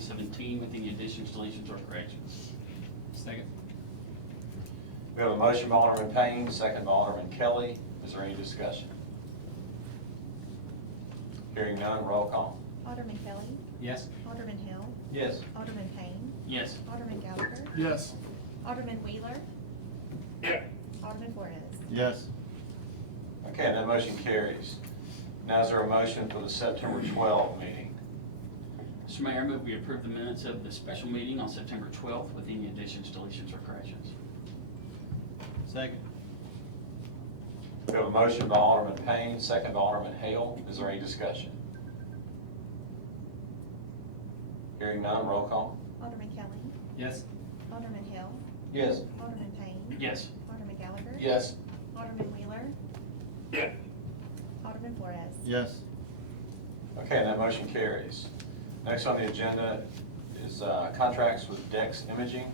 2017 with any additions, deletions, or corrections. Second. We have a motion by Alderman Payne, second by Alderman Kelly. Is there any discussion? Hearing none, roll call. Alderman Kelly. Yes. Alderman Hill. Yes. Alderman Payne. Yes. Alderman Gallagher. Yes. Alderman Wheeler. Yeah. Alderman Flores. Yes. Okay, that motion carries. Now is there a motion for the September 12 meeting? Mr. Mayor, I move we approve the minutes of the special meeting on September 12th with any additions, deletions, or corrections. Second. We have a motion by Alderman Payne, second by Alderman Hale. Is there any discussion? Hearing none, roll call. Alderman Kelly. Yes. Alderman Hill. Yes. Alderman Payne. Yes. Alderman Gallagher. Yes. Alderman Wheeler. Yeah. Alderman Flores. Yes. Okay, that motion carries. Next on the agenda is contracts with Dex Imaging.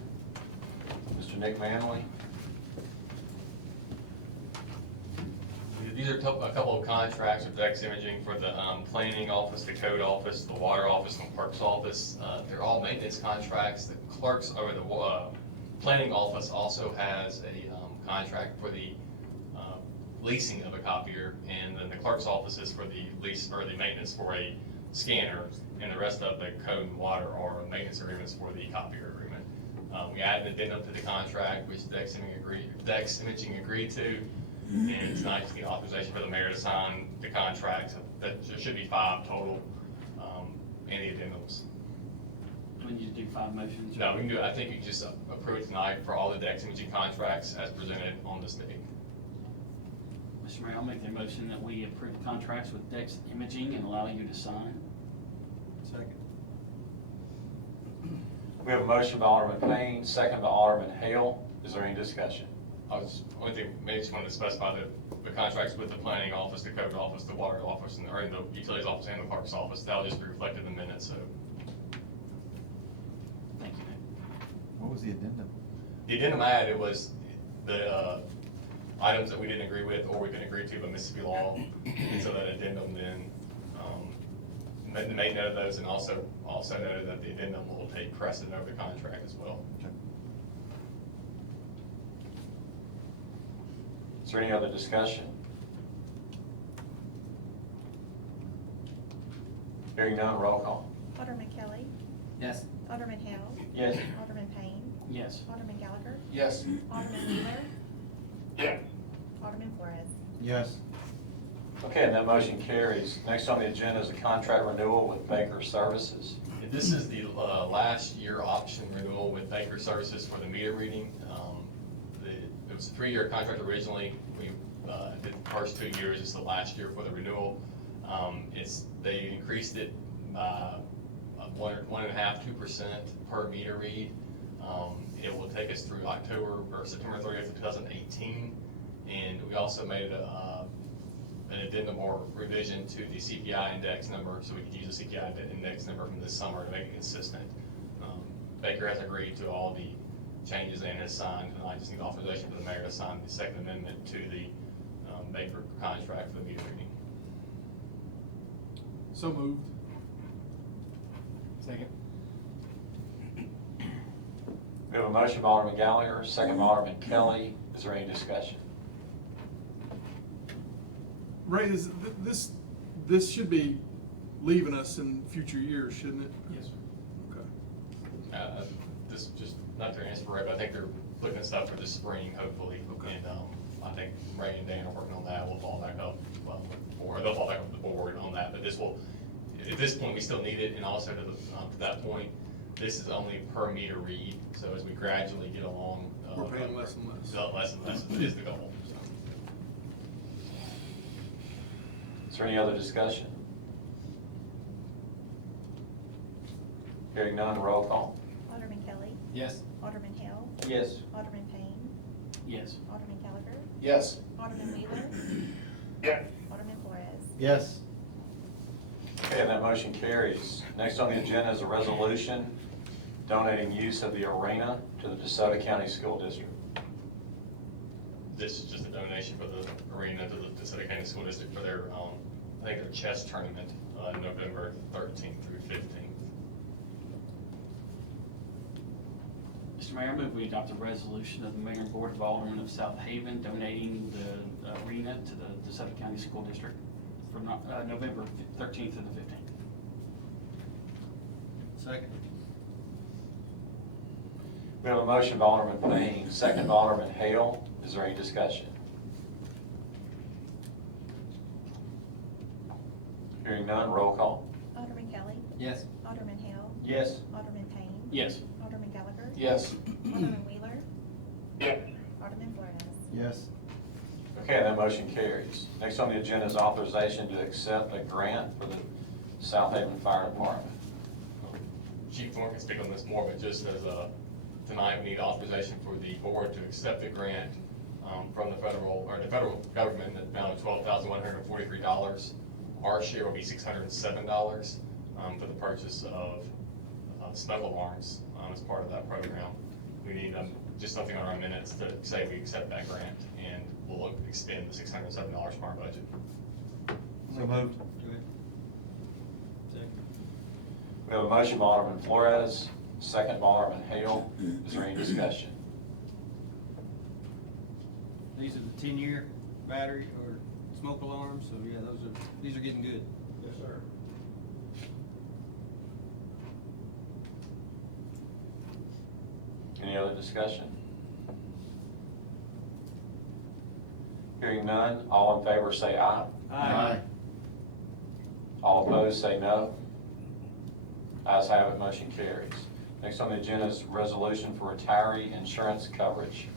Mr. Nick Manley. These are a couple of contracts with Dex Imaging for the planning office, the code office, the water office, and clerk's office. They're all maintenance contracts. The clerk's, or the planning office also has a contract for the leasing of a copier, and then the clerk's office is for the lease, or the maintenance for a scanner, and the rest of the code and water are maintenance agreements for the copier agreement. We added an addendum to the contract, which Dex Imaging agreed to. And tonight is the authorization for the mayor to sign the contract. That there should be 5 total, and the addendums. Do we need to do 5 motions? No, we can do it. I think you can just approve it tonight for all the Dex Imaging contracts as presented on this date. Mr. Mayor, I'll make the motion that we approve contracts with Dex Imaging and allow you to sign. Second. We have a motion by Alderman Payne, second by Alderman Hale. Is there any discussion? Only thing, maybe just wanted to specify that the contracts with the planning office, the code office, the water office, and or the utilities office and the clerk's office, that'll just be reflected in the minutes, so. Thank you, Nick. What was the addendum? The addendum I added was the items that we didn't agree with or we didn't agree to by Mississippi law. And so that addendum then made note of those, and also noted that the addendum will take precedent over the contract as well. Okay. Is there any other discussion? Hearing none, roll call. Alderman Kelly. Yes. Alderman Hill. Yes. Alderman Payne. Yes. Alderman Gallagher. Yes. Alderman Wheeler. Yeah. Alderman Flores. Yes. Okay, and that motion carries. Next on the agenda is a contract renewal with Baker Services. And this is the last year option renewal with Baker Services for the meter reading. It was a 3-year contract originally. We did the first 2 years. It's the last year for the renewal. They increased it 1.5–2% per meter read. It will take us through September 30th of 2018, and we also made an addendum or revision to the CPI index number, so we could use the CPI index number from this summer to make it consistent. Baker has agreed to all the changes and has signed, and I just need authorization for the mayor to sign the second amendment to the Baker contract for the meter reading. So moved. Second. We have a motion by Alderman Gallagher, second by Alderman Kelly. Is there any discussion? Ray, this should be leaving us in future years, shouldn't it? Yes. Okay. This just not to answer Ray, but I think they're looking at stuff for this spring, hopefully. Okay. And I think Ray and Dan are working on that. We'll fall back up, or they'll fall back up to the board on that. But this will, at this point, we still need it, and also to that point, this is only per meter read. So as we gradually get along, We're paying less and less. Less and less is the goal. So. Is there any other discussion? Hearing none, roll call. Alderman Kelly. Yes. Alderman Hill. Yes. Alderman Payne. Yes. Alderman Gallagher. Yes. Alderman Wheeler. Yeah. Alderman Flores. Yes. Okay, that motion carries. Next on the agenda is a resolution donating use of the arena to the DeSoto County School District. This is just a donation for the arena to the City County School District for their, I think their chess tournament, November 13th through 15th. Mr. Mayor, I move we adopt a resolution of the Mayor and Board of Aldermen of Southaven donating the arena to the DeSoto County School District from November 13th to the 15th. Second. We have a motion by Alderman Payne, second by Alderman Hale. Is there any discussion? Hearing none, roll call. Alderman Kelly. Yes. Alderman Hale. Yes. Alderman Payne. Yes. Alderman Gallagher. Yes. Alderman Wheeler. Yes. Alderman Flores. Yes. Okay, that motion carries. Next on the agenda is authorization to accept a grant for the Southaven Fire Department. Chief Thorne can speak on this more, but just as tonight, we need authorization for the board to accept a grant from the federal government in the amount of $12,143. Our share will be $607 for the purchase of smoke alarms as part of that program. We need just something on our minutes to say we accept that grant, and we'll expend the $607 from our budget. So moved. We have a motion by Alderman Flores, second by Alderman Hale. Is there any discussion? These are the 10-year battery or smoke alarms, so yeah, these are getting good. Yes, sir. Any other discussion? Hearing none, all in favor say aye. Aye. All opposed say no. Ayes have it, motion carries. Next on the agenda is resolution for retiree insurance coverage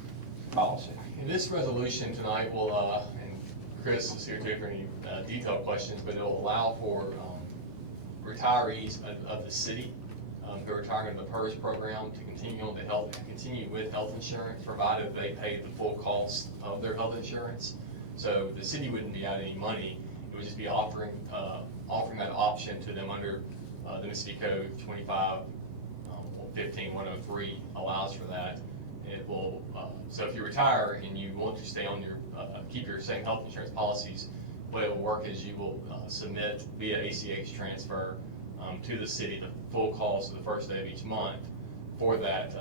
policy. In this resolution tonight will, and Chris is here too for any detailed questions, but it will allow for retirees of the city who are retiring in the PERS program to continue with health insurance, provided they pay the full cost of their health insurance. So the city wouldn't be out any money. It would just be offering that option to them under the Mississippi Code 25-15-103 allows for that. It will, so if you retire and you want to stay on your, keep your same health insurance policies, the way it will work is you will submit via ACH transfer to the city the full cost of the first day of each month for that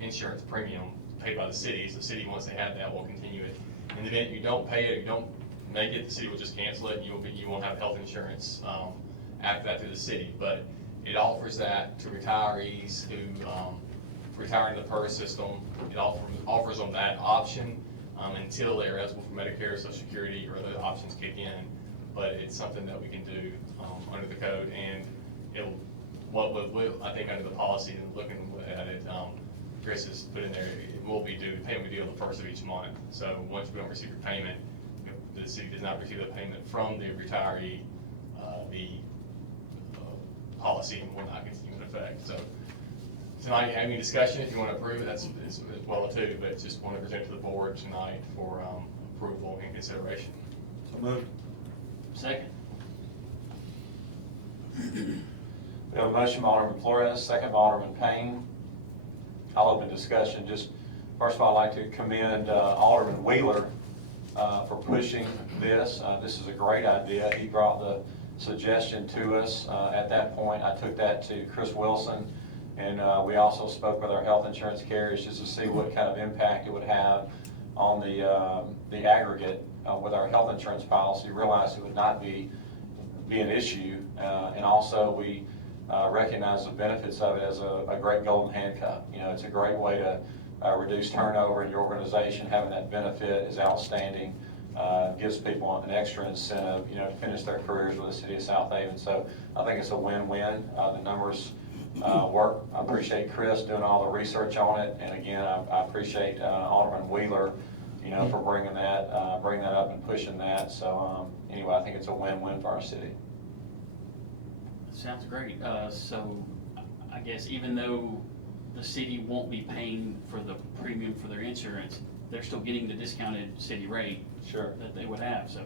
insurance premium paid by the city. So the city, once they have that, will continue it. In the event you don't pay it, you don't make it, the city will just cancel it, and you won't have health insurance after that through the city. But it offers that to retirees who retire in the PERS system. It offers them that option until they're eligible for Medicare, Social Security, or the options kick in. But it's something that we can do under the code, and it'll, I think under the policy and looking at it, Chris has put in there, it will be due, payment will be due on the first of each month. So once we don't receive your payment, if the city does not receive the payment from the retiree, the policy will not continue in effect. So tonight, any discussion, if you want to approve it, that's as well too, but just want to present to the board tonight for approval and consideration. So moved. Second. We have a motion by Alderman Flores, second by Alderman Payne. I'll open discussion. Just first of all, I'd like to commend Alderman Wheeler for pushing this. This is a great idea. He brought the suggestion to us. At that point, I took that to Chris Wilson, and we also spoke with our health insurance carriers just to see what kind of impact it would have on the aggregate with our health insurance policy. Realized it would not be an issue, and also we recognize the benefits of it as a great golden handcuff. You know, it's a great way to reduce turnover in your organization. Having that benefit is outstanding. Gives people an extra incentive, you know, to finish their careers with the City of Southaven. So I think it's a win-win. The numbers work. I appreciate Chris doing all the research on it, and again, I appreciate Alderman Wheeler, you know, for bringing that up and pushing that. So anyway, I think it's a win-win for our city. Sounds great. So I guess even though the city won't be paying for the premium for their insurance, they're still getting the discounted city rate Sure. that they would have. So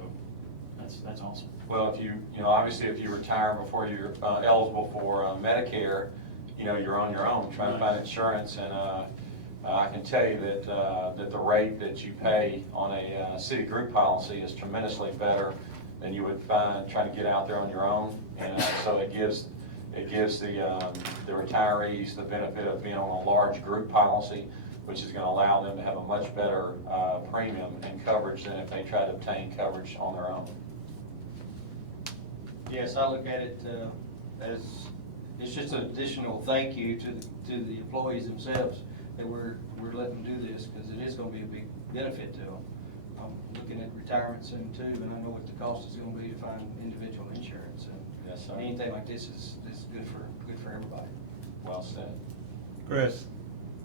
that's awesome. Well, if you know, obviously if you retire before you're eligible for Medicare, you know, you're on your own trying to find insurance, and I can tell you that the rate that you pay on a city group policy is tremendously better than you would find trying to get out there on your own. And so it gives It gives the retirees the benefit of being on a large group policy, which is going to allow them to have a much better premium and coverage than if they try to obtain coverage on their own. Yes, I look at it as, it's just an additional thank you to the employees themselves that we're letting them do this, because it is gonna be a big benefit to them. I'm looking at retirement soon too, and I know what the cost is gonna be to find individual insurance, and Yes, sir. anything like this is good for everybody. Well said. Chris,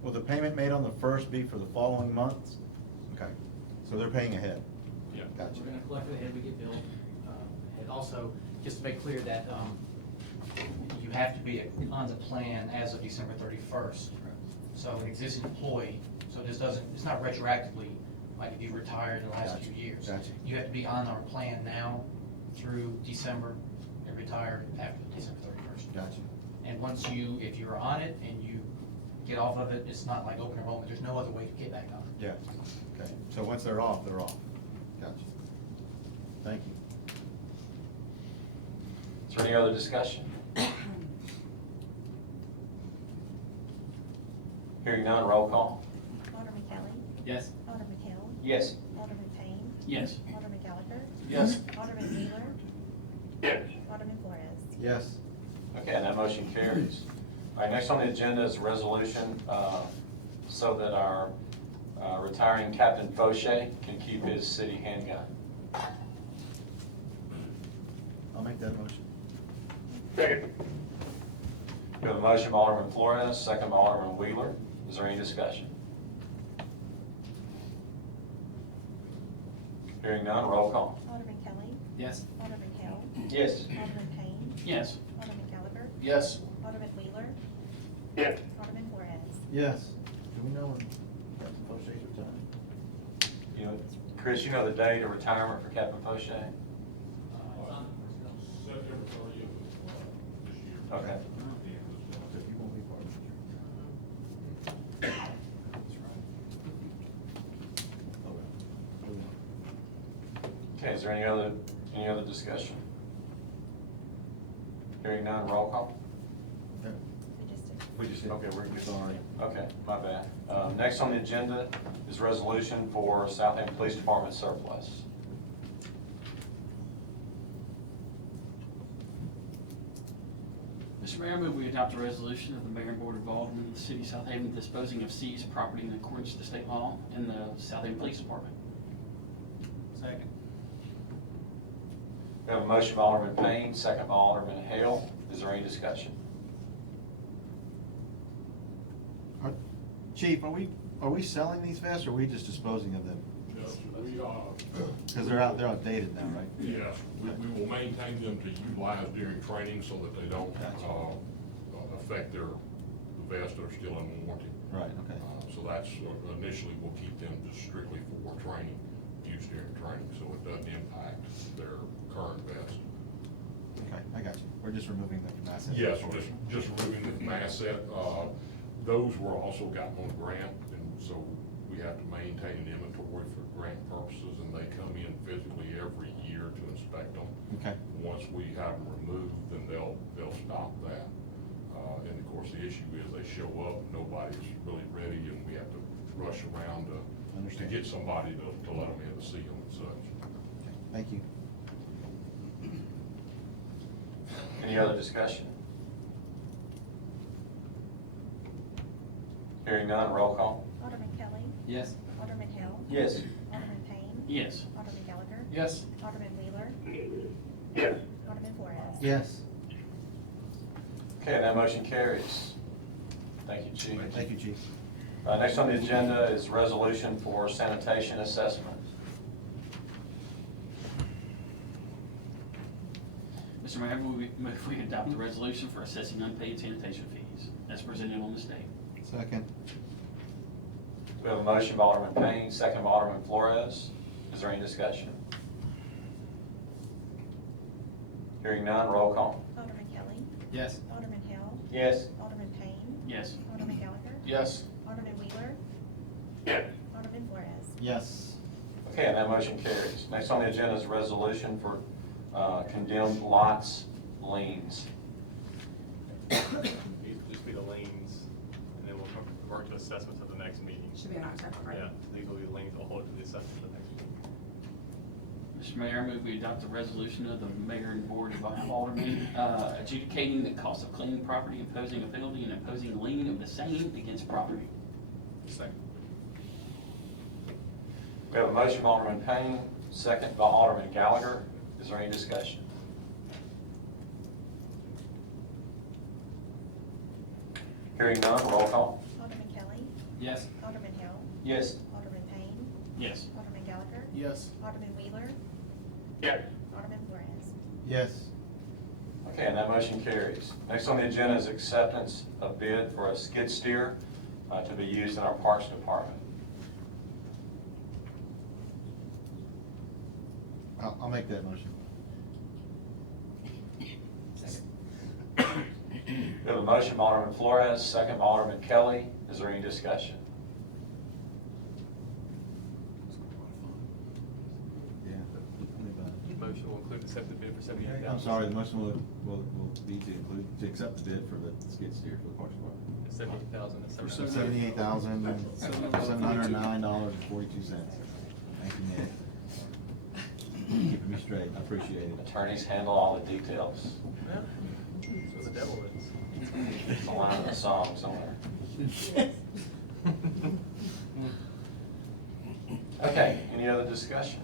will the payment made on the first be for the following months? Okay, so they're paying ahead? Yeah. Gotcha. We're gonna collect it ahead, we get billed. And also, just to make clear that you have to be on the plan as of December 31st. So an existing employee, so this doesn't, it's not retroactively, like if you retired in the last Gotcha. few years. Gotcha. You have to be on our plan now through December and retired after December 31st. Gotcha. And once you, if you're on it and you get off of it, it's not like open enrollment, there's no other way to get back on it. Yeah, okay, so once they're off, they're off. Gotcha. Thank you. Is there any other discussion? Hearing none, roll call. Alderman Kelly. Yes. Alderman Hill. Yes. Alderman Payne. Yes. Alderman Gallagher. Yes. Alderman Wheeler. Yes. Alderman Flores. Yes. Okay, and that motion carries. All right, next on the agenda is a resolution so that our retiring Captain Fauché can keep his city handgun. I'll make that motion. Second. We have a motion by Alderman Flores, second by Alderman Wheeler. Is there any discussion? Hearing none, roll call. Alderman Kelly. Yes. Alderman Hill. Yes. Alderman Payne. Yes. Alderman Gallagher. Yes. Alderman Wheeler. Yes. Alderman Flores. Yes. Do we know when Captain Fauché's retiring? You know, Chris, you know the date of retirement for Captain Fauché? September 30th of this year. Okay. So you won't be part of it. That's right. Okay, is there any other discussion? Hearing none, roll call. Okay. We just did. Okay, we're good. Sorry. Okay, my bad. Next on the agenda is resolution for Southampton Police Department surplus. Mr. Mayor, I move we adopt a resolution of the Mayor and Board of Aldermen of the City of Southaven disposing of seized property in accordance to state law in the Southaven Police Department. Second. We have a motion by Alderman Payne, second by Alderman Hale. Is there any discussion? Chief, are we selling these vests or are we just disposing of them? Yes, we, Because they're outdated now, right? yes, we will maintain them to utilize during training so that they don't affect the vests that are still in warranty. Right, okay. So that's, initially, we'll keep them just strictly for training, use during training, so it doesn't impact their current vest. Okay, I got you. We're just removing them from assets. Yes, just removing them from asset. Those were also gotten on grant, and so we have to maintain an inventory for grant purposes, and they come in physically every year to inspect them. Okay. Once we have them removed, then they'll stop that. And of course, the issue is they show up, nobody's really ready, and we have to rush around to Understand. get somebody to let them in to see them and such. Okay, thank you. Any other discussion? Hearing none, roll call. Alderman Kelly. Yes. Alderman Hill. Yes. Alderman Payne. Yes. Alderman Gallagher. Yes. Alderman Wheeler. Yes. Alderman Flores. Yes. Okay, that motion carries. Thank you, Chief. Thank you, Chief. Next on the agenda is resolution for sanitation assessment. Mr. Mayor, I move we adopt a resolution for assessing unpaid sanitation fees as presented on this date. Second. We have a motion by Alderman Payne, second by Alderman Flores. Is there any discussion? Hearing none, roll call. Alderman Kelly. Yes. Alderman Hill. Yes. Alderman Payne. Yes. Alderman Gallagher. Yes. Alderman Wheeler. Yes. Alderman Flores. Yes. Okay, and that motion carries. Next on the agenda is a resolution for condemned lots liens. These will just be the liens, and then we'll work to assessments at the next meeting. Should be in October, right? Yeah, these will be the liens, we'll hold it to the assessments at the next meeting. Mr. Mayor, I move we adopt the resolution of the mayor and board of aldermen adjudicating the cost of cleaning property, imposing a penalty, and imposing a lien of the same against property. Second. We have a motion by Alderman Payne, second by Alderman Gallagher. Is there any discussion? Hearing none, roll call. Alderman Kelly. Yes. Alderman Hill. Yes. Alderman Payne. Yes. Alderman Gallagher. Yes. Alderman Wheeler. Yeah. Alderman Flores. Yes. Okay, and that motion carries. Next on the agenda is acceptance of bid for a skid steer to be used in our Parks Department. I'll make that motion. We have a motion by Alderman Flores, second by Alderman Kelly. Is there any discussion? Yeah. Motion will include accepted bid for $78,000. I'm sorry, the motion will be to include, to accept the bid for the skid steer for the Parks Department. $78,000. $78,709.42. Thank you, Ned. Keeping me straight, I appreciate it. Attorneys handle all the details. Yeah. That's what the devil is. It's a line in the song somewhere. Okay, any other discussion?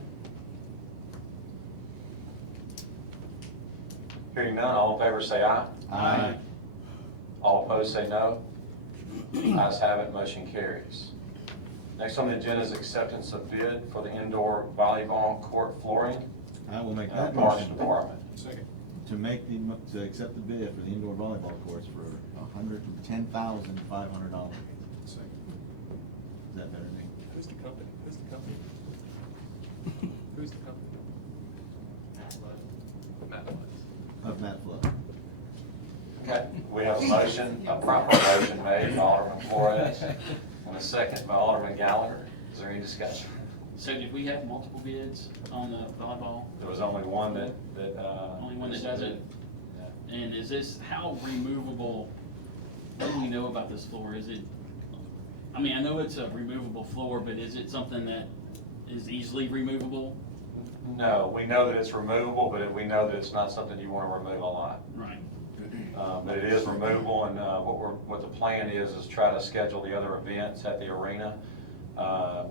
Hearing none, all in favor say aye. Aye. All opposed say no. Ayes have it, motion carries. Next on the agenda is acceptance of bid for the indoor volleyball court flooring I will make in our that Parks motion Department. Second. to accept the bid for the indoor volleyball courts for $110,500. Is that better than me? Who's the company? Who's the company? Who's the company? Matt Wise. Of Matt Flood. Okay, we have a motion, a proper motion made by Alderman Flores, and a second by Alderman Gallagher. Is there any discussion? So did we have multiple bids on the volleyball? There was only one that. Only one that does it? And is this, how removable, what do we know about this floor? Is it, I mean, I know it's a removable floor, but is it something that is easily removable? No, we know that it's removable, but we know that it's not something you want to remove a lot. Right. But it is removable, and what the plan is try to schedule the other events at the arena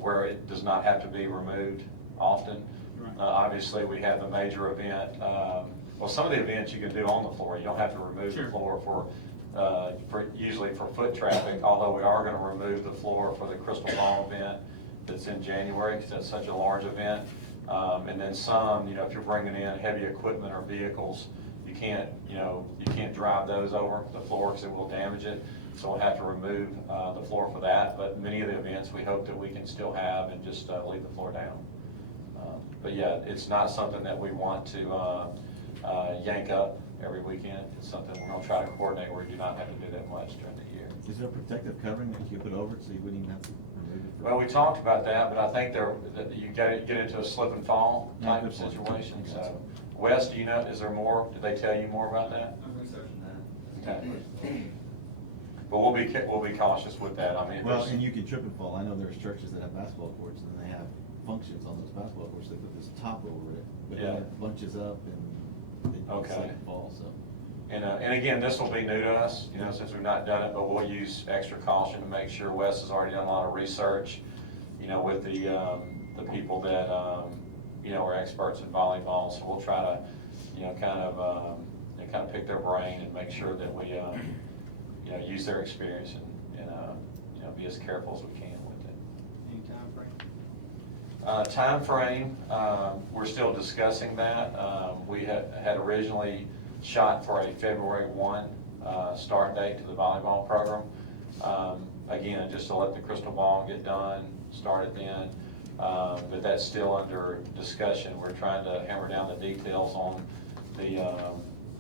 where it does not have to be removed often. Right. Obviously, we have the major event. Well, some of the events you can do on the floor. You don't have to remove the Sure. floor for usually for foot traffic, although we are going to remove the floor for the Crystal Ball event that's in January because that's such a large event. And then some, if you're bringing in heavy equipment or vehicles, you can't drive those over the floor because it will damage it. So we'll have to remove the floor for that. But many of the events, we hope that we can still have and just leave the floor down. But yeah, it's not something that we want to yank up every weekend. It's something we're going to try to coordinate where we do not have to do that much during the year. Is there a protective covering that you could put over it so you wouldn't even have to remove it? Well, we talked about that, but I think that you get into a slip and fall type of Yeah, good point. situation. Okay. So, Wes, do you know, is there more? Did they tell you more about that? I'm researching that. Okay. But we'll be cautious with that. I mean, Well, there's- and you can trip and fall. I know there's churches that have basketball courts and then they have functions on those basketball courts. They put this top over it, but then Yeah. it bunches up and it Okay. slip and fall, so. And again, this will be new to us, since we've not done it, but we'll use extra caution to make sure. Wes has already done a lot of research, with the people that, are experts in volleyball. So we'll try to, kind of pick their brain and make sure that we, use their experience and be as careful as we can with it. Any time frame? Time frame, we're still discussing that. We had originally shot for a February 1 start date to the volleyball program. Again, just to let the crystal ball get done, start it then. But that's still under discussion. We're trying to hammer down the details on the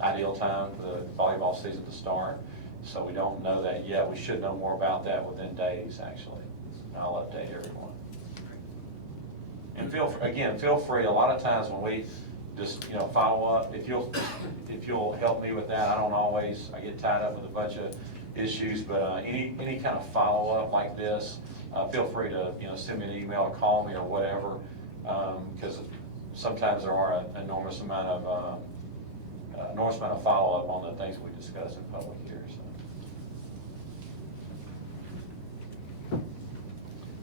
ideal time for the volleyball season to start. So we don't know that yet. We should know more about that within days, actually. I'll update everyone. And feel free, a lot of times when we just, follow up. If you'll help me with that, I get tied up with a bunch of issues, but any kind of follow-up like this, feel free to, send me an email or call me or whatever, because sometimes there are an enormous amount of follow-up on the things we discuss in public here, so.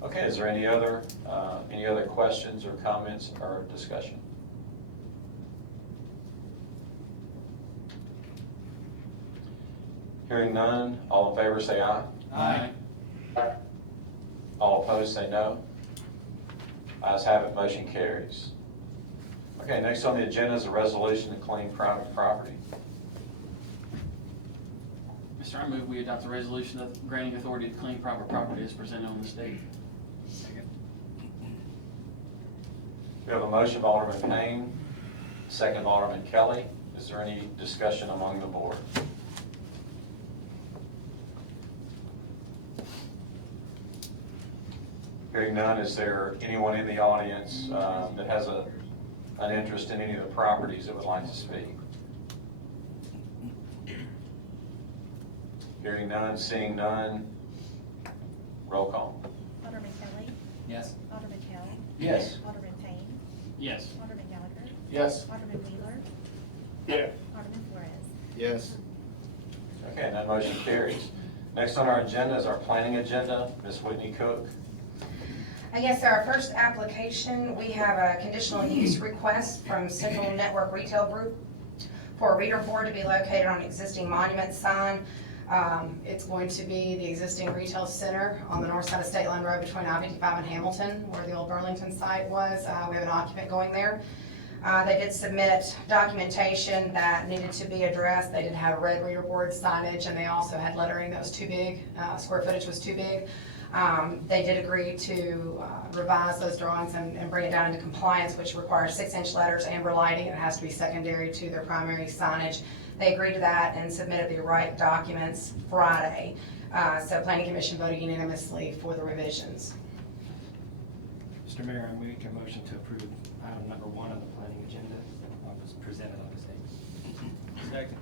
Okay, is there any other questions or comments or discussion? Hearing none, all in favor say aye. Aye. All opposed say no. Ayes have it, motion carries. Okay, next on the agenda is a resolution to claim private property. Mr. I move we adopt a resolution of granting authority to claim private property as presented on this date. We have a motion of Alderman Payne, second of Alderman Kelly. Is there any discussion among the board? Hearing none, is there anyone in the audience that has an interest in any of the properties that would like to speak? Hearing none, seeing none, roll call. Alderman Kelly. Yes. Alderman Kell. Yes. Alderman Payne. Yes. Alderman Gallagher. Yes. Alderman Wheeler. Yeah. Alderman Flores. Yes. Okay, and that motion carries. Next on our agenda is our planning agenda. Ms. Whitney Cook. Yes, our first application, we have a conditional use request from Central Network Retail Group for a reader board to be located on existing monument sign. It's going to be the existing retail center on the north side of State Line Road between I-55 and Hamilton, where the old Burlington site was. We have an occupant going there. They did submit documentation that needed to be addressed. They did have red reader board signage, and they also had lettering that was too big, square footage was too big. They did agree to revise those drawings and bring it down into compliance, which requires 6-inch letters, amber lighting. It has to be secondary to their primary signage. They agreed to that and submitted the right documents Friday. So Planning Commission voted unanimously for the revisions. Mr. Mayor, I make a motion to approve item number 1 on the planning agenda that was presented on this date. Second.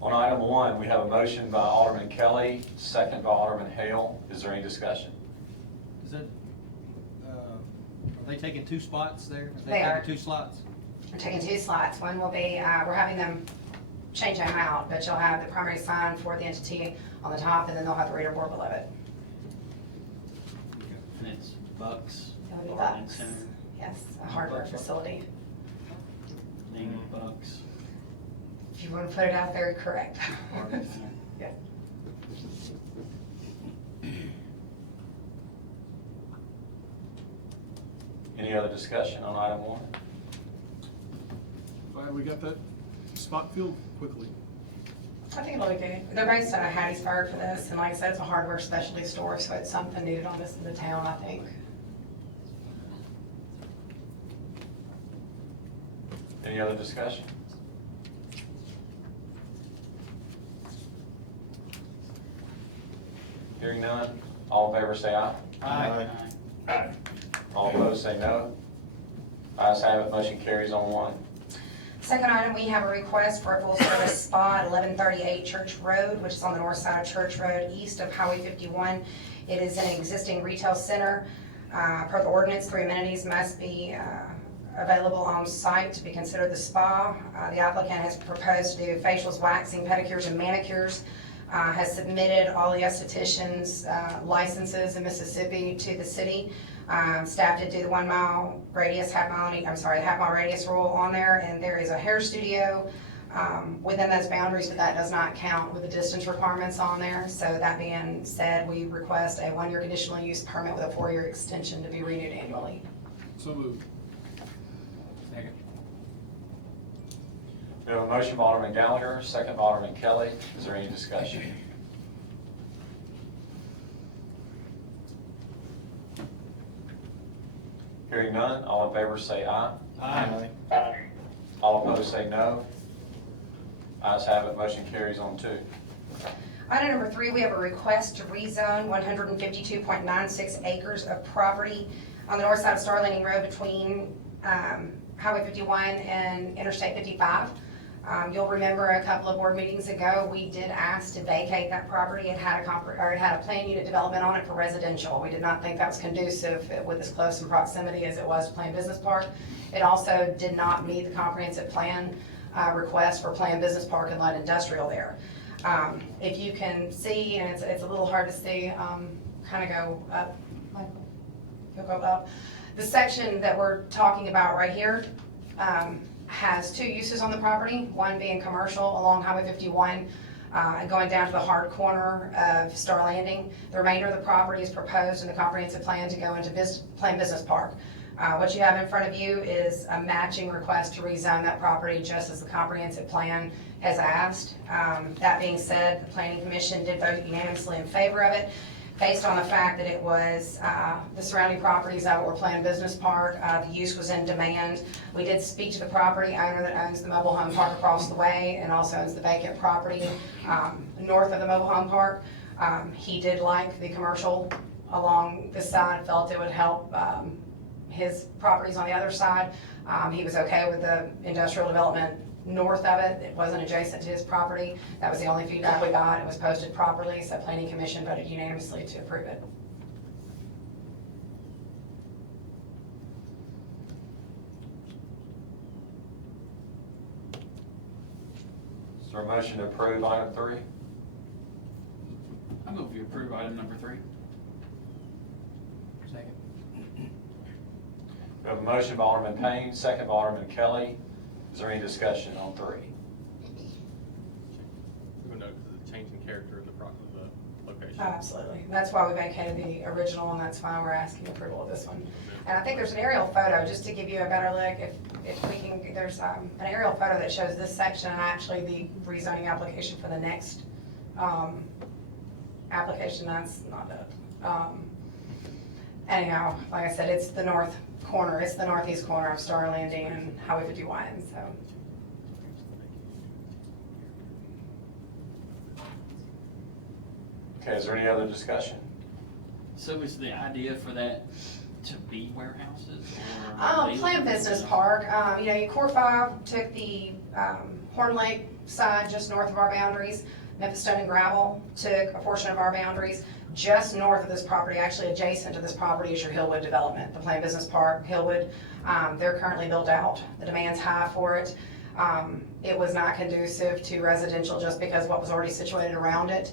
On item 1, we have a motion by Alderman Kelly, second by Alderman Hale. Is there any discussion? Is that, are they taking 2 spots there? They are. Taking 2 slots? We're taking 2 slots. One will be, we're having them change them out, but you'll have the primary sign for the entity on the top, and then they'll have the reader board below it. And it's Bucks. It'll be Barton Bucks. Center. Yes, a hardware facility. Name of Bucks. If you want to put it out there, correct. Yeah. Any other discussion on item 1? Glad we got that spot filled quickly. I think it'll be good. They're based out of Hattiesburg for this, and like I said, it's a hardware specialty store, so it's something needed on this in the town, I think. Any other discussion? Hearing none, all in favor say aye. Aye. All opposed say no. Ayes have it, motion carries on 1. Second item, we have a request for a full-service spa at 1138 Church Road, which is on the north side of Church Road, east of Highway 51. It is an existing retail center. Per the ordinance, 3 amenities must be available on site to be considered the spa. The applicant has proposed to do facials, waxing, pedicures, and manicures. Has submitted all the estheticians' licenses in Mississippi to the city. Staff did do the 1 mile radius, half mile radius rule on there, and there is a hair studio within those boundaries, but that does not count with the distance requirements on there. So that being said, we request a 1-year conditional use permit with a 4-year extension to be renewed annually. So moved. Second. We have a motion by Alderman Gallagher, second by Alderman Kelly. Is there any discussion? Hearing none, all in favor say aye. Aye. All opposed say no. Ayes have it, motion carries on 2. Item number 3, we have a request to rezone 152.96 acres of property on the north side of Star Landing Road between Highway 51 and Interstate 55. You'll remember a couple of board meetings ago, we did ask to vacate that property. It had a planned unit development on it for residential. We did not think that was conducive with as close in proximity as it was to planned business park. It also did not meet the comprehensive plan request for planned business park and light industrial there. If you can see, and it's a little hard to see, kind of go up, Michael, you'll go up. The section that we're talking about right here has two uses on the property, one being commercial along Highway 51, and going down to the hard corner of Star Landing. The remainder of the property is proposed in the comprehensive plan to go into planned business park. What you have in front of you is a matching request to rezone that property just as the comprehensive plan has asked. That being said, the Planning Commission did vote unanimously in favor of it based on the fact that it was, the surrounding properties of it were planned business park. The use was in demand. We did speak to the property owner that owns the mobile home park across the way and also owns the vacant property north of the mobile home park. He did like the commercial along this side, felt it would help his properties on the other side. He was okay with the industrial development north of it. It wasn't adjacent to his property. That was the only feedback we got. It was posted properly, so Planning Commission voted unanimously to approve it. Is there a motion to approve item 3? I move you approve item number 3. Second. We have a motion by Alderman Payne, second by Alderman Kelly. Is there any discussion on 3? We would note the change in character of the location. Oh, absolutely. That's why we vacated the original, and that's why we're asking approval of this one. And I think there's an aerial photo, just to give you a better look, if we can, there's an aerial photo that shows this section and actually the rezoning application for the next application. That's not it. Anyhow, like I said, it's the north corner, it's the northeast corner of Star Landing and Highway 51, so. Okay, is there any other discussion? So is the idea for that to be warehouses or? Planned business park, you know, Core 5 took the Horn Lake side just north of our boundaries. Memphis Stone and Gravel took a portion of our boundaries. Just north of this property, actually adjacent to this property, is your Hillwood development, the planned business park, Hillwood. They're currently built out. The demand's high for it. It was not conducive to residential just because what was already situated around it.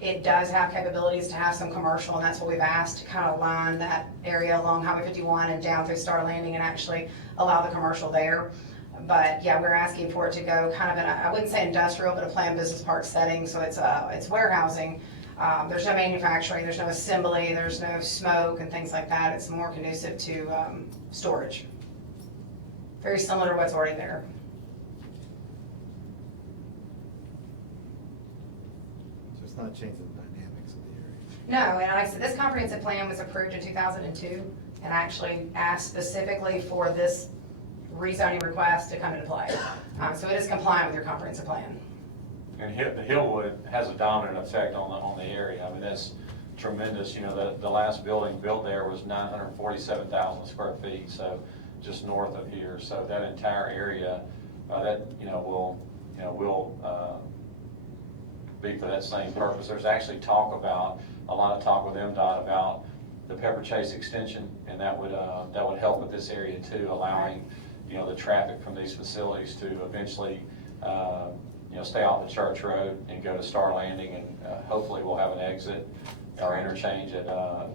It does have capabilities to have some commercial, and that's what we've asked, to kind of line that area along Highway 51 and down through Star Landing and actually allow the commercial there. But yeah, we're asking for it to go kind of in a, I wouldn't say industrial, but a planned business park setting, so it's warehousing. There's no manufacturing, there's no assembly, there's no smoke and things like that. It's more conducive to storage. Very similar to what's already there. So it's not changing the dynamics of the area. No, and like I said, this comprehensive plan was approved in 2002 and actually asked specifically for this rezoning request to come into play. So it is compliant with your comprehensive plan. And the Hillwood has a dominant effect on the area. I mean, that's tremendous. You know, the last building built there was 947,000 square feet, so just north of here. So that entire area, that will be for that same purpose. There's actually a lot of talk with MDOT about the Pepper Chase extension, and that would help with this area too, allowing the traffic from these facilities to eventually stay off the Church Road and go to Star Landing, and hopefully we'll have an exit or interchange at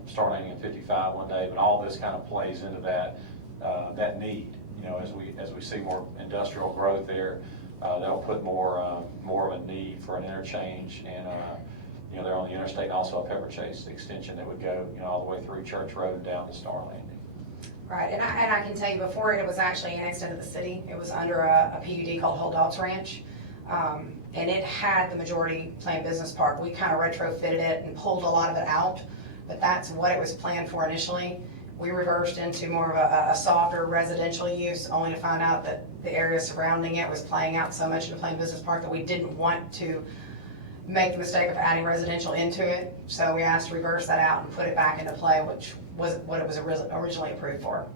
Star Landing and 55 one day. But all this kind of plays into that need. As we see more industrial growth there, that'll put more of a need for an interchange, and they're on the interstate, and also a Pepper Chase extension that would go all the way through Church Road and down to Star Landing. Right, and I can tell you, before it was actually annexed into the city. It was under a PUD called Holdouts Ranch. And it had the majority planned business park. We kind of retrofitted it and pulled a lot of it out, but that's what it was planned for initially. We reversed into more of a softer residential use, only to find out that the area surrounding it was playing out so much in the planned business park that we didn't want to make the mistake of adding residential into it. So we asked to reverse that out and put it back into play, which was what it was originally approved for.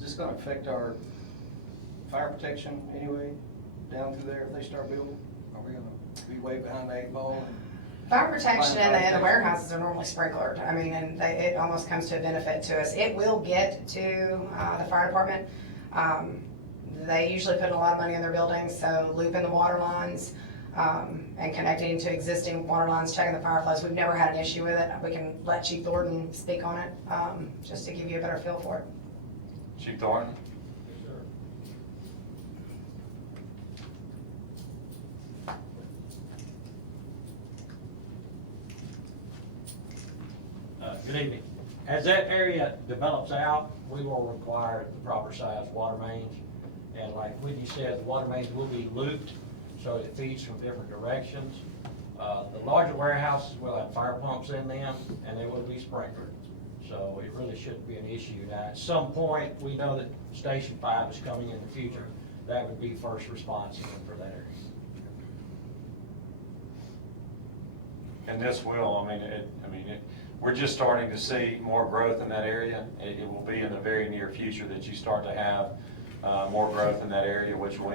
this gonna affect our fire protection anyway, down through there if they start building? Are we gonna be way behind the 8 ball? Fire protection in the warehouses are normally sprinklered. I mean, and it almost comes to a benefit to us. It will get to the fire department. They usually put a lot of money in their buildings, so looping the water lines and connecting to existing water lines, checking the fire flows. We've never had an issue with it. We can let Chief Thornton speak on it, just to give you a better feel for it. Chief Thornton? Good evening. As that area develops out, we will require the proper size water mains. And like Whitney said, the water mains will be looped so it feeds from different directions. The larger warehouses will have fire pumps in them and they will be sprinklered. So it really shouldn't be an issue. Now, at some point, we know that Station 5 is coming in the future. That would be first response for that area. And this will, we're just starting to see more growth in that area. It will be in the very near future that you start to have more growth in that area, which will,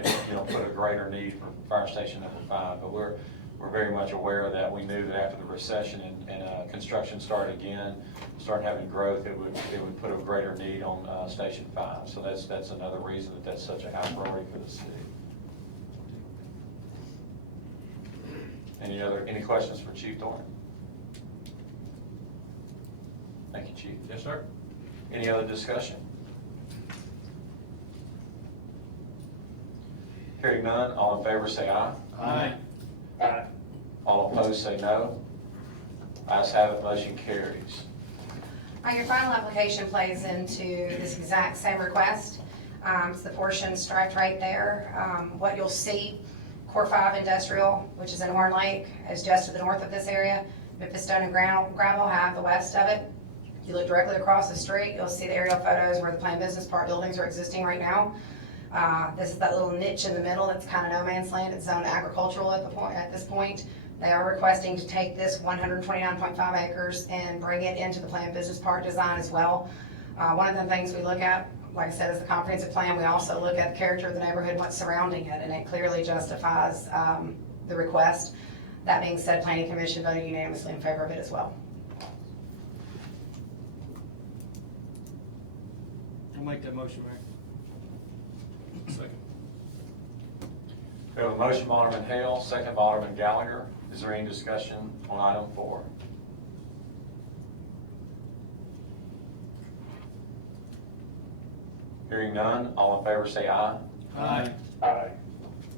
put a greater need for fire station number 5. But we're very much aware of that. We knew that after the recession and construction started again, started having growth, it would put a greater need on Station 5. So that's another reason that that's such a high priority for the city. Any questions for Chief Thornton? Thank you, Chief. Yes, sir. Any other discussion? Hearing none, all in favor say aye. Aye. All opposed say no. Ayes have it, motion carries. Your final application plays into this exact same request. It's the portion striped right there. What you'll see, Core 5 Industrial, which is in Horn Lake, is just to the north of this area. Memphis Stone and Gravel have the west of it. You look directly across the street, you'll see the aerial photos where the planned business park buildings are existing right now. This is that little niche in the middle that's kind of no man's land. It's zoned agricultural at this point. They are requesting to take this 129.5 acres and bring it into the planned business park design as well. One of the things we look at, like I said, is the comprehensive plan. We also look at the character of the neighborhood, what's surrounding it, and it clearly justifies the request. That being said, Planning Commission voted unanimously in favor of it as well. I'll make that motion, Mayor. Second. We have a motion by Alderman Hale, second by Alderman Gallagher. Is there any discussion on item 4? Hearing none, all in favor say aye. Aye.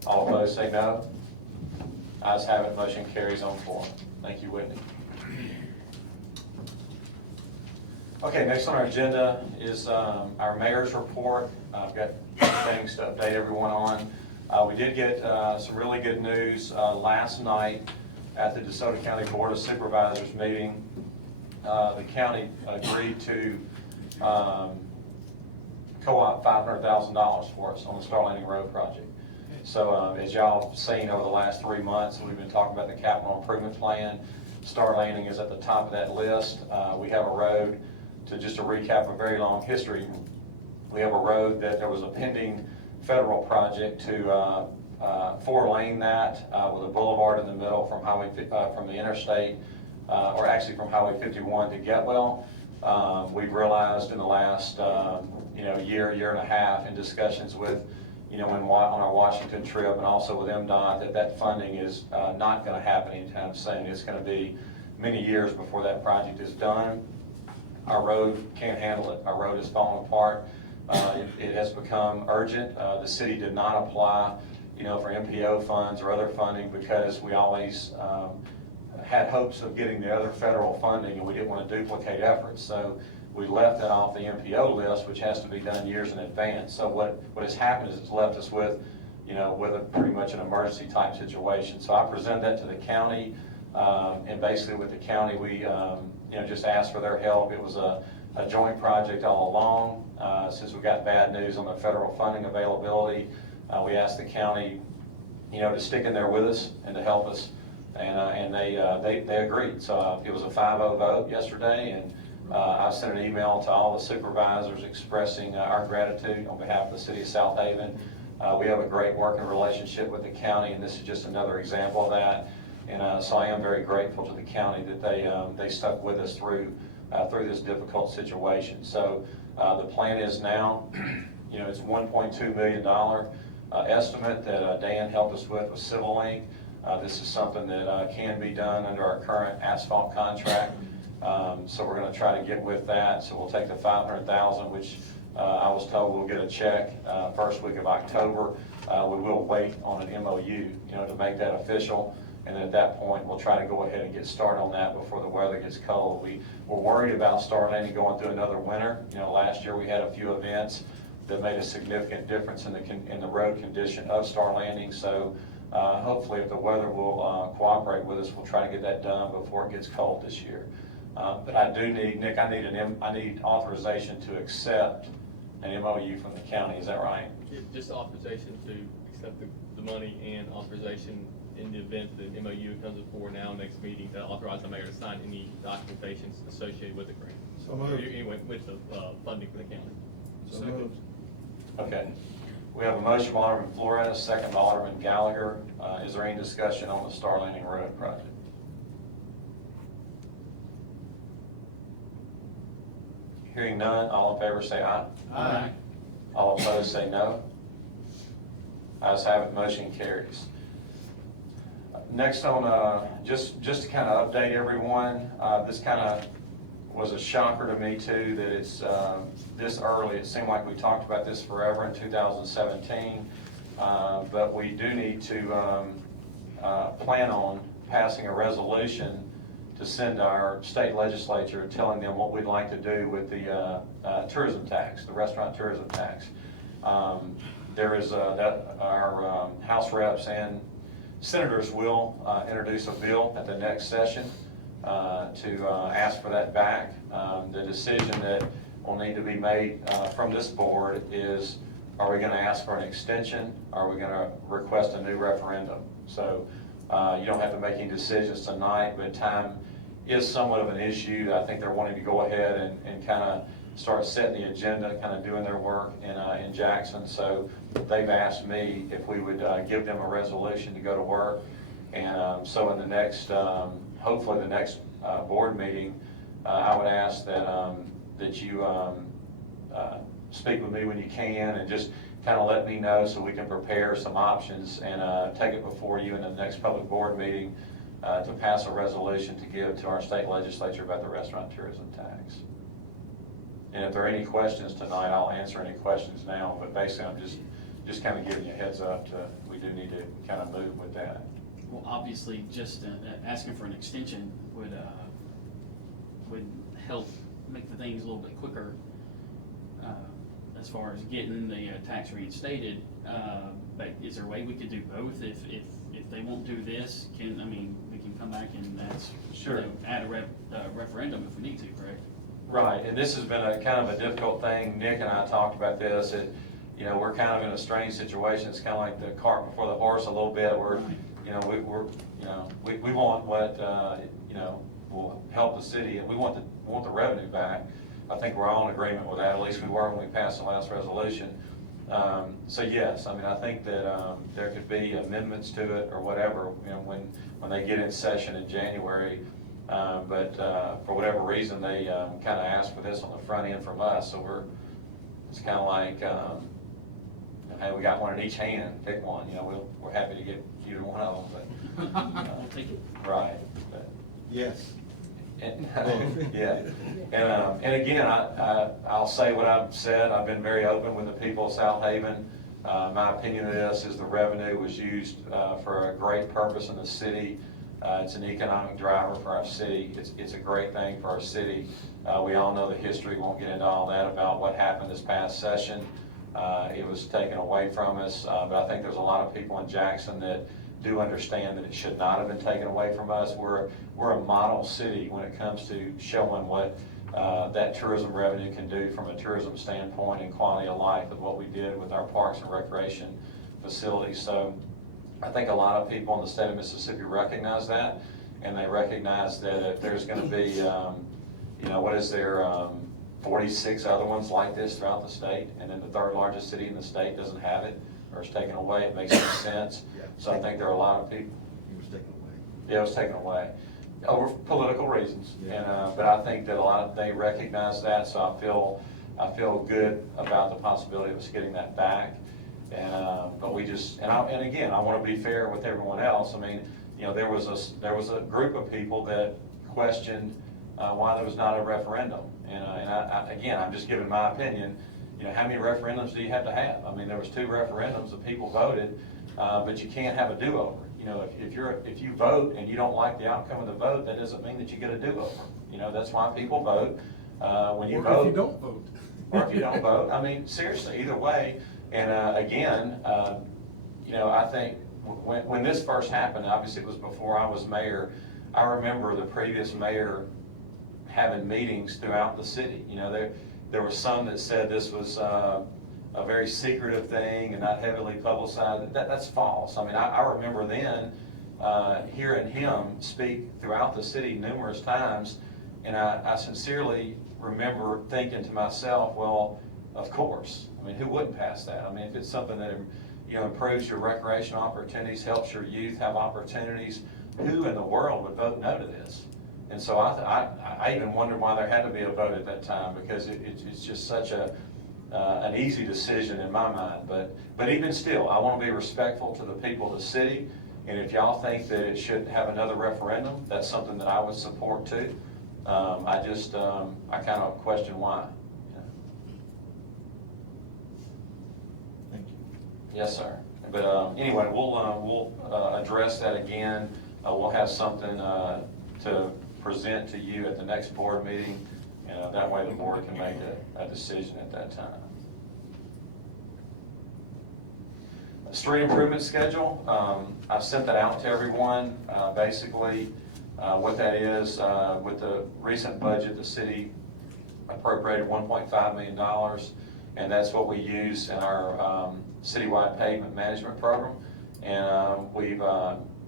All opposed say no. Ayes have it, motion carries on 4. Thank you, Whitney. Okay, next on our agenda is our mayor's report. I've got things to update everyone on. We did get some really good news last night at the DeSoto County Board of Supervisors meeting. The county agreed to co-op $500,000 for us on the Star Landing Road project. So as y'all have seen over the last 3 months, we've been talking about the capital improvement plan. Star Landing is at the top of that list. We have a road, just to recap a very long history, we have a road that there was a pending federal project to 4-lane that with a boulevard in the middle from the interstate, or actually from Highway 51 to Getwell. We've realized in the last year and a half in discussions with on our Washington trip and also with MDOT that funding is not going to happen anytime soon. It's going to be many years before that project is done. Our road can't handle it. Our road is falling apart. It has become urgent. The city did not apply, for MPO funds or other funding because we always had hopes of getting the other federal funding and we didn't want to duplicate efforts. So we left that off the MPO list, which has to be done years in advance. So what has happened is it's left us with, with a pretty much an emergency type situation. So I presented that to the county, and basically with the county, we just asked for their help. It was a joint project all along. Since we got bad news on the federal funding availability, we asked the county, to stick in there with us and to help us, and they agreed. So it was a 5-0 vote yesterday, and I've sent an email to all the supervisors expressing our gratitude on behalf of the City of Southaven. We have a great working relationship with the county, and this is just another example of that. And so I am very grateful to the county that they stuck with us through this difficult situation. So the plan is now, it's $1.2 million estimate that Dan helped us with Civil Link. This is something that can be done under our current asphalt contract. So we're going to try to get with that. So we'll take the $500,000, which I was told we'll get a check first week of October. We will wait on an MOU, to make that official. And at that point, we'll try to go ahead and get started on that before the weather gets cold. We're worried about Star Landing going through another winter. Last year we had a few events that made a significant difference in the road condition of Star Landing. So hopefully, if the weather will cooperate with us, we'll try to get that done before it gets cold this year. But I do need, Nick, I need authorization to accept an MOU from the county. Is that right? Just authorization to accept the money and authorization in the event that the MOU comes before now, next meeting, to authorize the mayor to sign any documentations associated with the grant. So moved. Anyway, with the funding for the county. So moved. Okay. We have a motion by Alderman Flores, second by Alderman Gallagher. Is there any discussion on the Star Landing Road project? Hearing none, all in favor say aye. Aye. All opposed say no. Ayes have it, motion carries. Next on, just to kind of update everyone, this kind of was a shocker to me too, that it's this early. It seemed like we talked about this forever in 2017, but we do need to plan on passing a resolution to send to our state legislature telling them what we'd like to do with the tourism tax, the restaurant tourism tax. There is our House reps and senators will introduce a bill at the next session to ask for that back. The decision that will need to be made from this board is, are we going to ask for an extension? Are we going to request a new referendum? So you don't have to make any decisions tonight, but time is somewhat of an issue. I think they're wanting to go ahead and kind of start setting the agenda, kind of doing their work in Jackson. So they've asked me if we would give them a resolution to go to work. And so in the next, hopefully the next board meeting, I would ask that you speak with me when you can and just kind of let me know so we can prepare some options and take it before you in the next public board meeting to pass a resolution to give to our state legislature about the restaurant tourism tax. And if there are any questions tonight, I'll answer any questions now, but basically I'm just kind of giving you a heads up we do need to kind of move with that. Well, obviously, just asking for an extension would help make the things a little bit quicker as far as getting the tax reinstated. But is there a way we could do both? If they won't do this, we can come back and ask, Sure. Add a referendum if we need to, correct? Right, and this has been a kind of a difficult thing. Nick and I talked about this. We're kind of in a strange situation. It's kind of like the cart before the horse a little bit. We want what will help the city, and we want the revenue back. I think we're all in agreement with that. At least we were when we passed the last resolution. So yes, I think that there could be amendments to it or whatever, when they get in session in January. But for whatever reason, they kind of asked for this on the front end from us. So it's kind of like, hey, we got one in each hand, pick one. We're happy to get either one of them. But We'll take it. right. But, Yes. yeah, and again, I'll say what I've said. I've been very open with the people of Southaven. My opinion of this is the revenue was used for a great purpose in the city. It's an economic driver for our city. It's a great thing for our city. We all know the history. Won't get into all that about what happened this past session. It was taken away from us, but I think there's a lot of people in Jackson that do understand that it should not have been taken away from us. We're a model city when it comes to showing what that tourism revenue can do from a tourism standpoint and quality of life of what we did with our parks and recreation facilities. So I think a lot of people in the state of Mississippi recognize that, and they recognize that if there's going to be what is there, 46 other ones like this throughout the state, and then the third largest city in the state doesn't have it, or it's taken away, it makes no sense. Yeah. So I think there are a lot of people, It was taken away. yeah, it was taken away, over political reasons, Yeah. and, but I think that they recognize that, so I feel good about the possibility of us getting that back. And, but we just, and again, I want to be fair with everyone else. I mean, there was a group of people that questioned why there was not a referendum. And again, I'm just giving my opinion. How many referendums do you have to have? I mean, there was 2 referendums that people voted, but you can't have a do-over. If you vote and you don't like the outcome of the vote, that doesn't mean that you get a do-over. That's why people vote. When you Or vote, if you don't vote. or if you don't vote, I mean, seriously, either way. And again, I think when this first happened, obviously it was before I was mayor. I remember the previous mayor having meetings throughout the city. There were some that said this was a very secretive thing and not heavily publicized. That's false. I mean, I remember then hearing him speak throughout the city numerous times, and I sincerely remember thinking to myself, well, of course. I mean, who wouldn't pass that? I mean, if it's something that improves your recreational opportunities, helps your youth have opportunities, who in the world would vote no to this? And so I even wondered why there had to be a vote at that time, because it's just such an easy decision in my mind. But even still, I want to be respectful to the people of the city. And if y'all think that it should have another referendum, that's something that I would support too. I kind of question why. Thank you. Yes, sir. But anyway, we'll address that again. We'll have something to present to you at the next board meeting, and that way the board can make a decision at that time. Street improvement schedule, I've sent that out to everyone. Basically, what that is, with the recent budget, the city appropriated $1.5 million, and that's what we use in our citywide pavement management program. And we've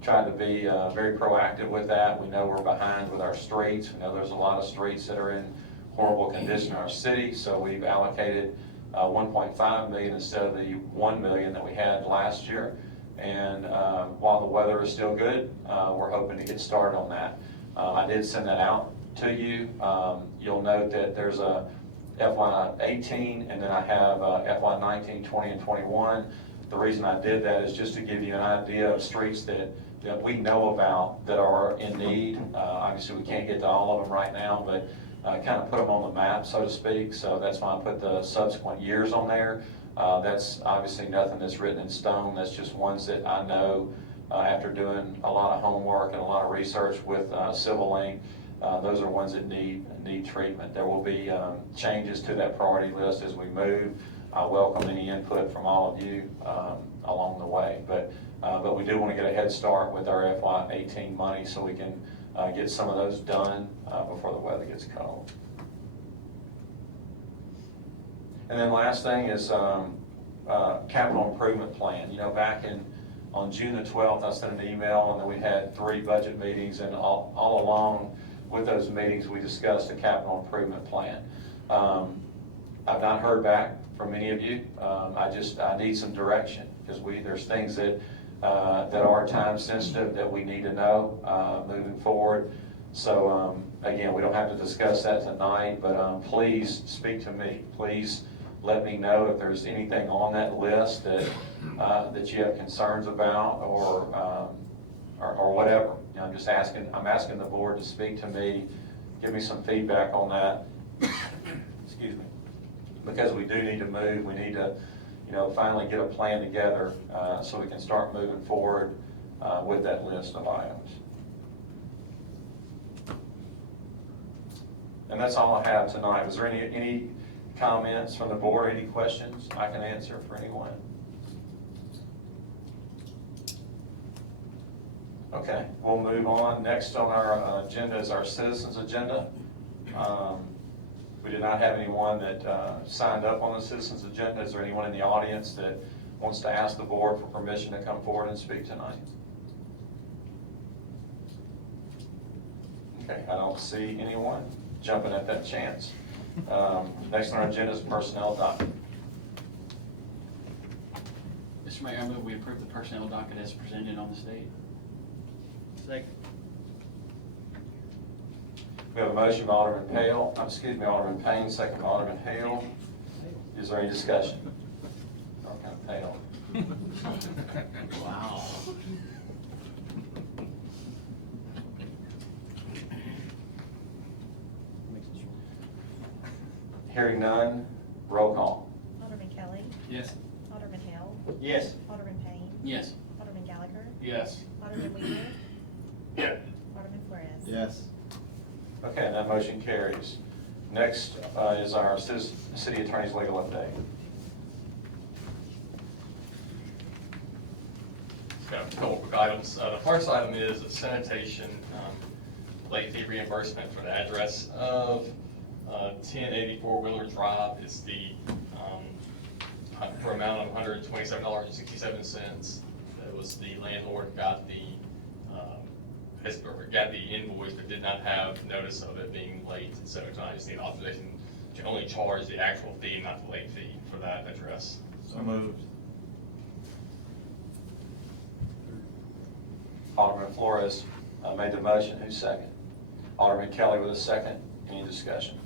tried to be very proactive with that. We know we're behind with our streets. We know there's a lot of streets that are in horrible condition in our city, so we've allocated 1.5 million instead of the 1 million that we had last year. And while the weather is still good, we're hoping to get started on that. I did send that out to you. You'll note that there's a FY18, and then I have FY19, 20, and 21. The reason I did that is just to give you an idea of streets that we know about that are in need. Obviously, we can't get to all of them right now, but kind of put them on the map, so to speak. So that's why I put the subsequent years on there. That's obviously nothing that's written in stone. That's just ones that I know after doing a lot of homework and a lot of research with Civil Link. Those are ones that need treatment. There will be changes to that priority list as we move. I welcome any input from all of you along the way. But we do want to get a head start with our FY18 money so we can get some of those done before the weather gets cold. And then last thing is capital improvement plan. Back on June the 12th, I sent an email, and then we had 3 budget meetings, and all along with those meetings, we discussed a capital improvement plan. I've not heard back from many of you. I need some direction, because there's things that are time sensitive that we need to know moving forward. So again, we don't have to discuss that tonight, but please speak to me. Please let me know if there's anything on that list that you have concerns about or whatever. I'm asking the board to speak to me, give me some feedback on that. Excuse me. Because we do need to move. We need to finally get a plan together so we can start moving forward with that list of items. And that's all I have tonight. Was there any comments from the board, any questions I can answer for anyone? Okay, we'll move on. Next on our agenda is our citizens agenda. We did not have anyone that signed up on the citizens agenda. Is there anyone in the audience that wants to ask the board for permission to come forward and speak tonight? Okay, I don't see anyone. jumping at that chance. Next on our agenda is personnel docket. Mr. Mayor, I move we approve the personnel docket as presented on the state. Second. We have a motion by Alderman Alderman Payne, second by Alderman Hale. Is there any discussion? Oh, kind of pale. Wow. Hearing none, roll call. Alderman Kelly. Yes. Alderman Hale. Yes. Alderman Payne. Yes. Alderman Gallagher. Yes. Alderman Wheeler. Yeah. Alderman Flores. Yes. Okay, and that motion carries. Next is our city attorney's legal update. Got a couple quick items. The first item is a sanitation late fee reimbursement for the address of 1084 Wheeler Drive. It's the, for amount of $127.67. That was the landlord got the invoice but did not have notice of it being late. So tonight I just need authorization to only charge the actual fee, not the late fee for that address. So moved. Alderman Flores made the motion. Who's second? Alderman Kelly with a second. Any discussion?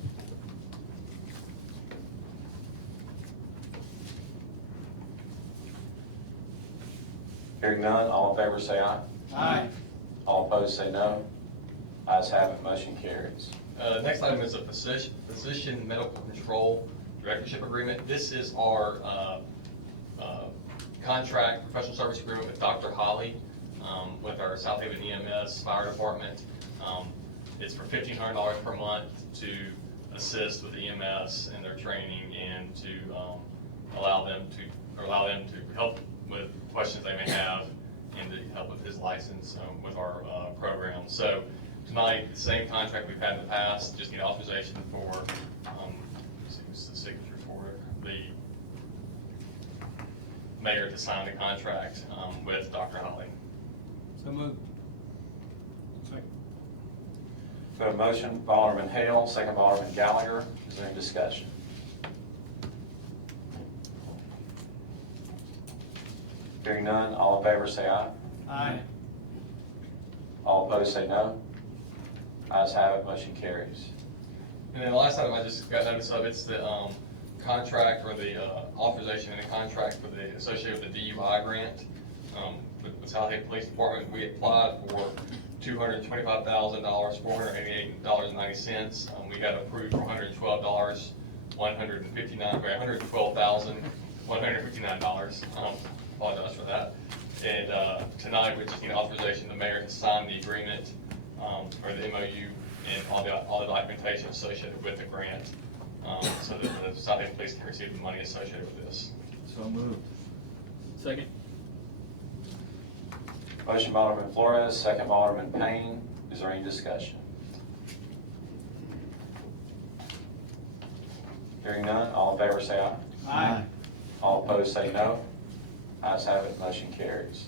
Hearing none, all in favor say aye. Aye. All opposed say no. Ayes have it, motion carries. Next item is a physician medical control directorship agreement. This is our contract, professional service agreement with Dr. Holly, with our Southaven EMS fire department. It's for $1,500 per month to assist with EMS in their training and to allow them to help with questions they may have and to help with his license with our program. So tonight, the same contract we've had in the past, just need authorization for, let's see what's the signature for it, the mayor to sign the contract with Dr. Holly. So moved. Second. We have a motion by Alderman Hale, second by Alderman Gallagher. Is there any discussion? Hearing none, all in favor say aye. Aye. All opposed say no. Ayes have it, motion carries. And then the last item I just got notice of, it's the contract or the authorization in the contract for the associated with the DUI grant. With the Southaven Police Department, we applied for $225,000, $488.90. We got approved for $112,159. Apologize for that. And tonight, we just need authorization, the mayor to sign the agreement or the MOU and all the documentation associated with the grant, so that the Southaven Police can receive the money associated with this. So moved. Second. Motion by Alderman Flores, second by Alderman Payne. Is there any discussion? Hearing none, all in favor say aye. Aye. All opposed say no. Ayes have it, motion carries.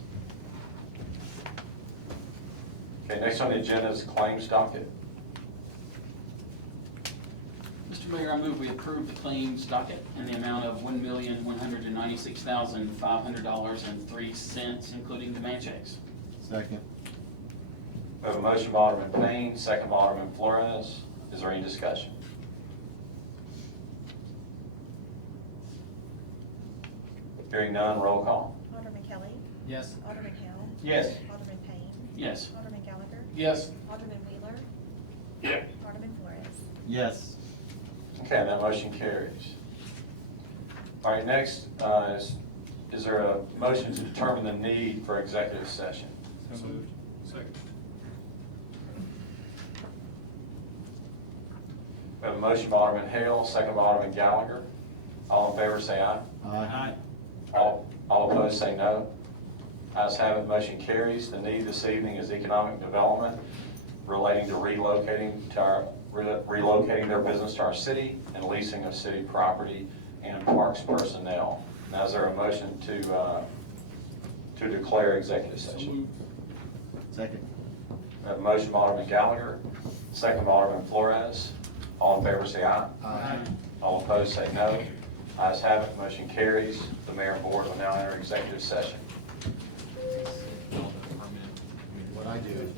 Okay, next on the agenda is claims docket. Mr. Mayor, I move we approve the claims docket in the amount of $1,196,500.03, including demand checks. Second. We have a motion by Alderman Payne, second by Alderman Flores. Is there any discussion? Hearing none, roll call. Alderman Kelly. Yes. Alderman Hale. Yes. Alderman Payne. Yes. Alderman Gallagher. Yes. Alderman Wheeler. Yeah. Alderman Flores. Yes. Okay, that motion carries. All right, next, is there a motion to determine the need for executive session? So moved. Second. We have a motion by Alderman Hale, second by Alderman Gallagher. All in favor say aye. Aye. All opposed say no. Ayes have it, motion carries. The need this evening is economic development relating to relocating their business to our city and leasing of city property and parks personnel. Now, is there a motion to declare executive session? Second. We have a motion by Alderman Gallagher, second by Alderman Flores. All in favor, say aye. Aye. All opposed, say no. Ayes have it, motion carries. The mayor and board will now enter executive session. What I do is